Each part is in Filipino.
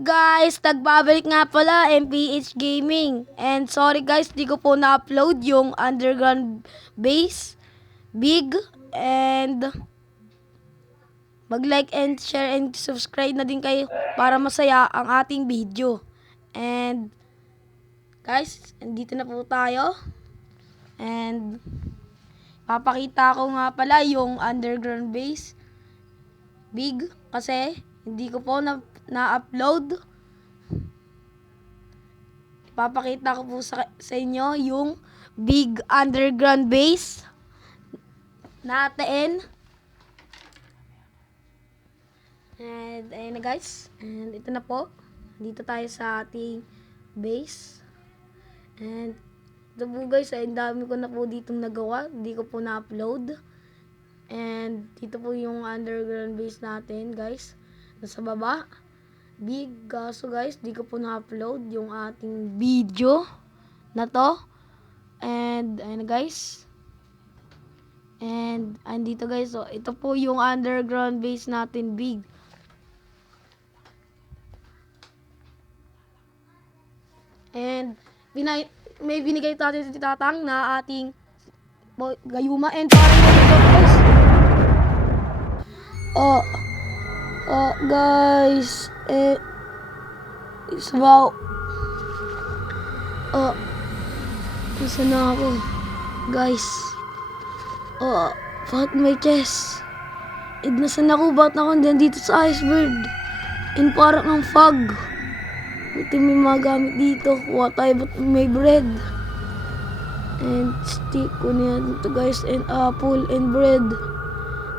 guys? Nagbabalik nga pala MPH Gaming. And sorry guys, di ko po na-upload yung underground base. Big. And mag-like and share and subscribe na din kayo para masaya ang ating video. And guys, andito na po tayo. And papakita ko nga pala yung underground base. Big. Kasi hindi ko po na-upload. Papakita ko po sa inyo yung big underground base natin. And ayun na guys. And ito na po. Dito tayo sa ating base. And ito po guys, ay dami ko na po ditong nagawa. Hindi ko po na-upload. And dito po yung underground base natin guys. Nasa baba. Big. So guys, di ko po na-upload yung ating video na to. And ayun guys. And andito guys. So ito po yung underground base natin big. And may binigay natin si Tatang na ating gayuma. And parang ito guys. Guys, it's about, nasa na ako, guys, bakit may chest, nasan ako, bakit ako dito sa iceberg, and parang ang fog, buti may mga gamit dito, kuha tayo, but may bread, and stick ko niya dito guys, and apple, and bread,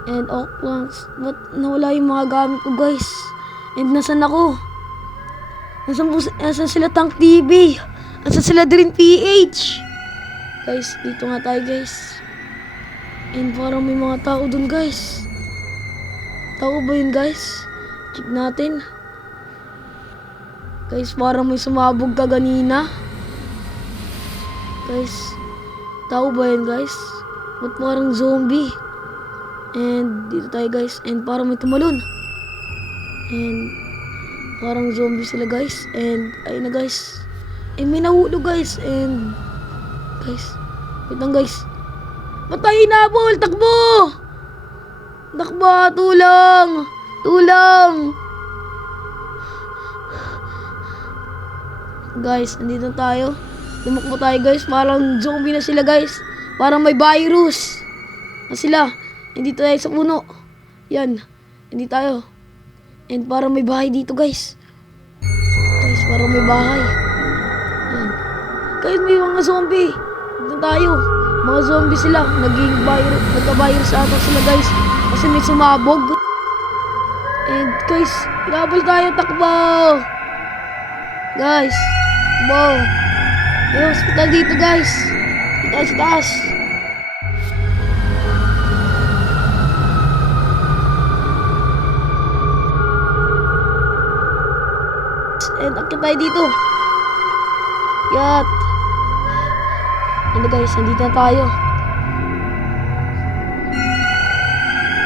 and oak plants. Ba't nawala yung mga gamit ko guys? And nasan ako? Nasan sila Tank TV? Nasan sila Dream PH? Guys, dito nga tayo guys. And parang may mga tao dun guys. Tao ba yun guys? Check natin. Guys, parang may sumabog ka ganina. Guys, tao ba yun guys? Ba't parang zombie? And dito tayo guys. And parang may tumalon. And parang zombie sila guys. And ayun na guys. And may nahulog guys. And guys, wait lang guys. Patay na bol. Takbo. Takbo. Tulong. Tulong. Guys, nandito tayo. Tumakbo tayo guys. Parang zombie na sila guys. Parang may virus na sila. Hindi tayo sa puno. Yan. Hindi tayo. And parang may bahay dito guys. Guys, parang may bahay. Yan. Guys, may mga zombie. Dito tayo. Mga zombie sila. Nagka-virus ata sila guys. Kasi may sumabog. And guys, inabol tayo. Takbo. Guys. Takbo. May hospital dito guys. Dito tayo sa taas. And akit tayo dito. Yat. And guys, nandito na tayo.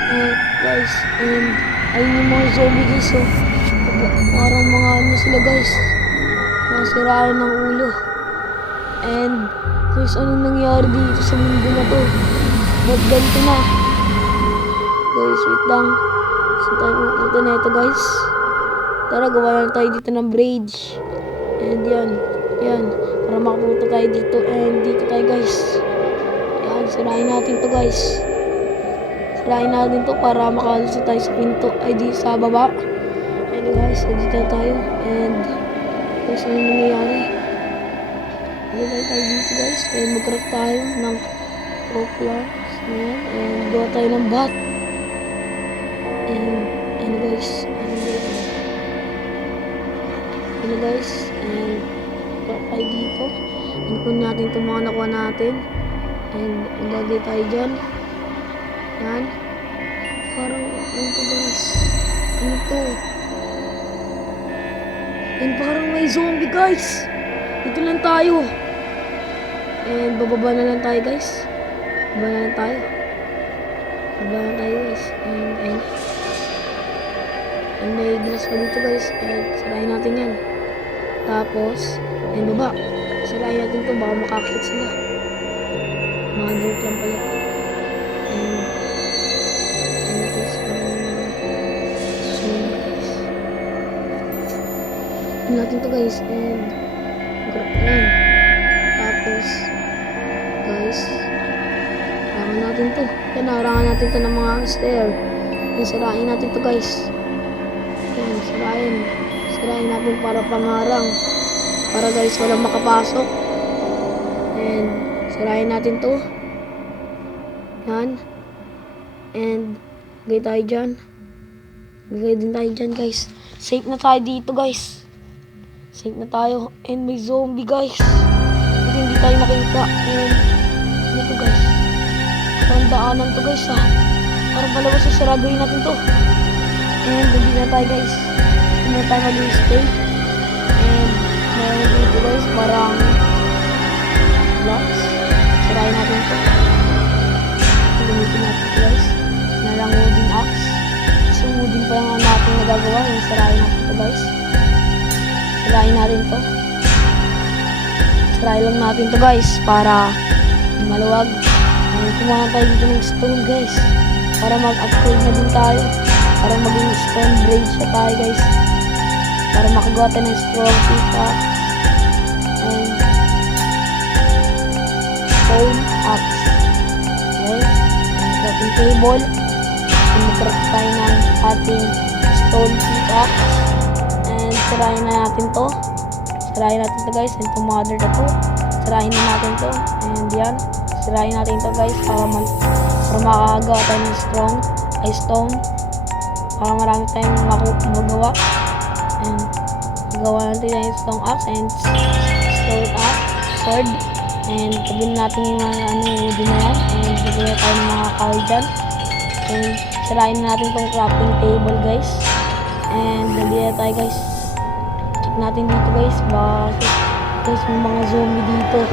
And guys, and ayun yung mga zombie guys. So, parang mga ano sila guys. Mga siraan ng ulo. And guys, anong nangyari dito sa mundo na to? Ba't ganito na? Guys, wait lang. Saan tayo pupunta na ito guys? Tara, gawa lang tayo dito ng bridge. And yan. Yan. Para makapunta tayo dito. And dito tayo guys. Yan. Sirain natin to guys. Sirain natin to para makalusot tayo sa pinto. Ay di sa baba. And guys, dito tayo. And guys, ano nangyayari? Dito tayo dito guys. And mag-craft tayo ng oak plants. Yan. And gawa tayo ng bat. And guys. Guys, and tayo dito. And kunin natin itong mga nakuha natin. And ilagay tayo dyan. Yan. Parang ano to guys? Ano to? And parang may zombie guys. Dito lang tayo. And bababa na lang tayo guys. Bababa na lang tayo. Bababa na tayo guys. And And may glass pa dito guys. And sirain natin yan. Tapos, and baba. Sirain natin to. Baka makakit sila. Mga joke lang pala to. And guys, natin to guys. And yan. Tapos, guys, harangan natin to. Yan, harangan natin to ng mga stair. Yan, sirain natin to guys. Yan, sirain. Sirain natin para pangharang. Para guys, walang makapasok. And, sirain natin to. Yan. And, lagay tayo dyan. Lagay din tayo dyan guys. Safe na tayo dito guys. Safe na tayo. And may zombie guys. Hindi tayo nakita. And, dito guys. Parang daanan to guys ha. Parang palabas sa saragoyin natin to. And, hindi na tayo guys. Hindi na tayo mag-stay. And, meron dito guys. Parang blocks. Sirayin natin to. Gamitin natin to guys. Nalang wooden axe. Kasi wooden pa yung natin nagagawa. Yung sirayin natin to guys. Sirayin natin to. Sirayin lang natin to guys. Para maluwag. Ay, kumuha tayo dito ng stone guys. Para mag-upgrade na din tayo. Para maging stone bridge na tayo guys. Para makagawa tayo ng strong pickaxe. And stone axe. Okay. And crafting table. And mag-craft tayo ng ating stone pickaxe. And sirayin na natin to. Sirayin natin to guys. And itong mother na to. Sirayin na natin to. And yan. Sirayin natin to guys. Para makagawa tayo ng strong ay stone. Para marami tayong magawa. And magawa natin yung stone axe and stone axe, sword. And sabihin natin yung mga wooden na yan. And bigyan tayo ng mga kahoy dyan. And sirayin natin tong crafting table guys. And nandito tayo guys. Check natin dito guys. Guys, may mga zombie dito.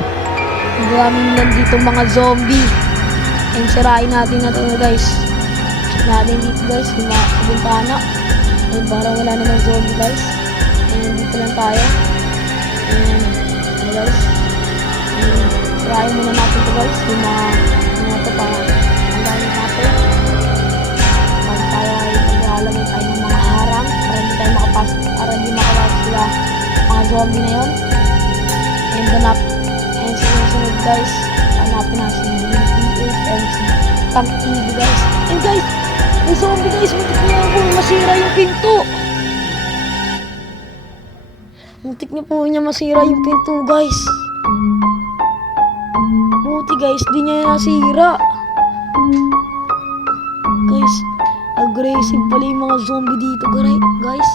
Maraming nandito mga zombie. And sirain natin na ito guys. Check natin dito guys. Yung mga bintana. And parang wala namang zombie guys. And dito lang tayo. And guys. And sirain muna natin ito guys. Yung mga ito para ang gamit natin. Pag tayo ay maglalagay tayo ng mga harang. Para hindi tayo makapasok. Para hindi makapasok sila mga zombie na yun. And ganap. And sunod guys. Hanapin natin yung PH and Tank TV guys. And guys, may zombie guys. Muntik niya po masira yung pinto. Muntik niya po niya masira yung pinto guys. Buti guys, di niya nasira. Guys, aggressive pala yung mga zombie dito guys.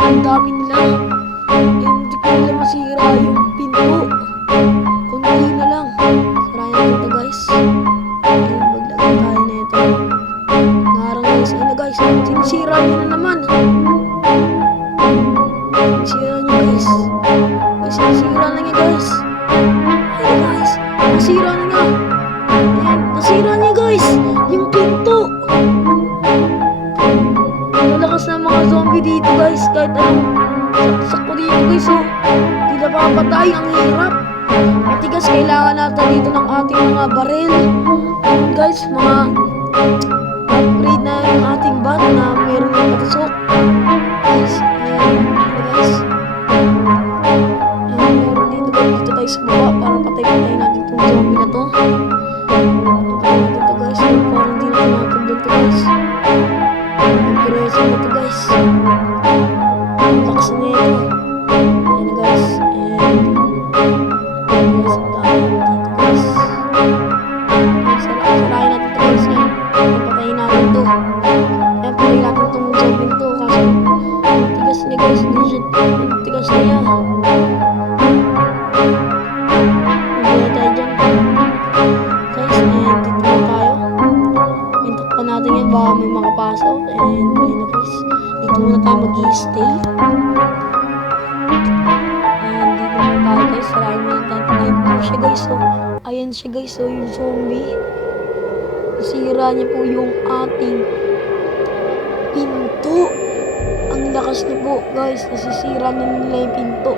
Ang dami nila. Muntik nila masira yung pinto. Kunti na lang. Sarayan natin ito guys. And maglagay tayo na ito. Ngarang guys. Ayun na guys. Sinisira nyo na naman. Sinisira nyo guys. Guys, sinisira na nga guys. Ayun guys. Nasira na nga. Ayan. Nasira niya guys. Yung pinto. Malakas na mga zombie dito guys. Kahit anong saksak ko dito guys. Hindi na papatay. Ang hirap. Matigas, kailangan natin dito ng ating mga baril. And guys, mga upgrade na yung ating bat na meron yung patusok. Guys, and guys. And meron dito tayo sa baba para patay-patay natin itong zombie na to. Patay natin ito guys. And parang di natin natin dito guys. Aggressive na ito guys. Lakas na ito. And guys, and sarayin natin ito guys yan. Patayin natin ito. Ayan, patayin natin itong zombie ito. Kasi tigas niya guys. Tigas na yan. Magbuhay tayo dyan. Guys, and dito na tayo. And takpan natin yan. Baka may makapasok. And ayun na guys. Dito muna tayo mag-i-stay. And dito muna tayo guys. Sarayin muna tayo. Ayun siya guys. Ayan siya guys. So yung zombie. Nasira niya po yung ating pinto. sobrang lakas niyo po guys, nasisira na nila yung pinto.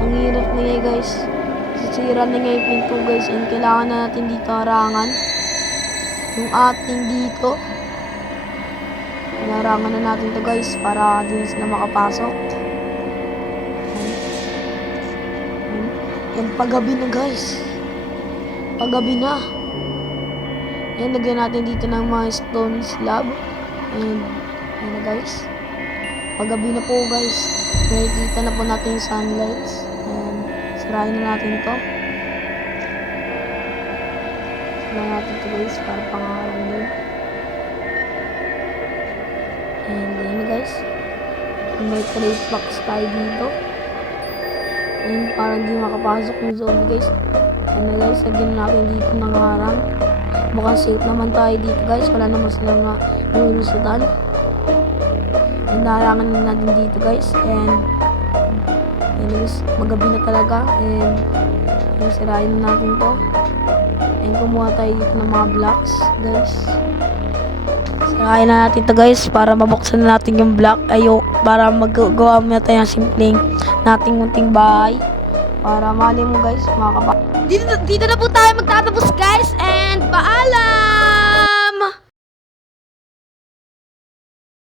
Ang hirap na niya guys, nasisira na nga yung pinto guys, and kailangan na natin dito harangan yung ating dito. Harangan na natin to guys para di na sila makapasok. Yan, paggabi na guys, paggabi na. Yan, lagyan natin dito ng mga stone slab. And yan na guys, paggabi na po guys, nakikita na po natin yung sunlights. And sirain na natin to. Sirain natin to guys para pangarang din. And yan na guys, may crate box tayo dito. And para hindi makapasok yung zombie guys. Yan na guys, lagyan natin dito ng harang. Mukhang safe naman tayo dito guys, wala naman silang nilulusutan. And naharangan na natin dito guys. And guys, magabi na talaga. And sirain na natin to. And kumuha tayo dito ng mga blocks guys. Sirain na natin to guys para mabuksan na natin yung block. Para maggawa muna tayo ng simpleng nating munting bahay. Para mali mo guys, dito na po tayo magtatapos guys, and paalam!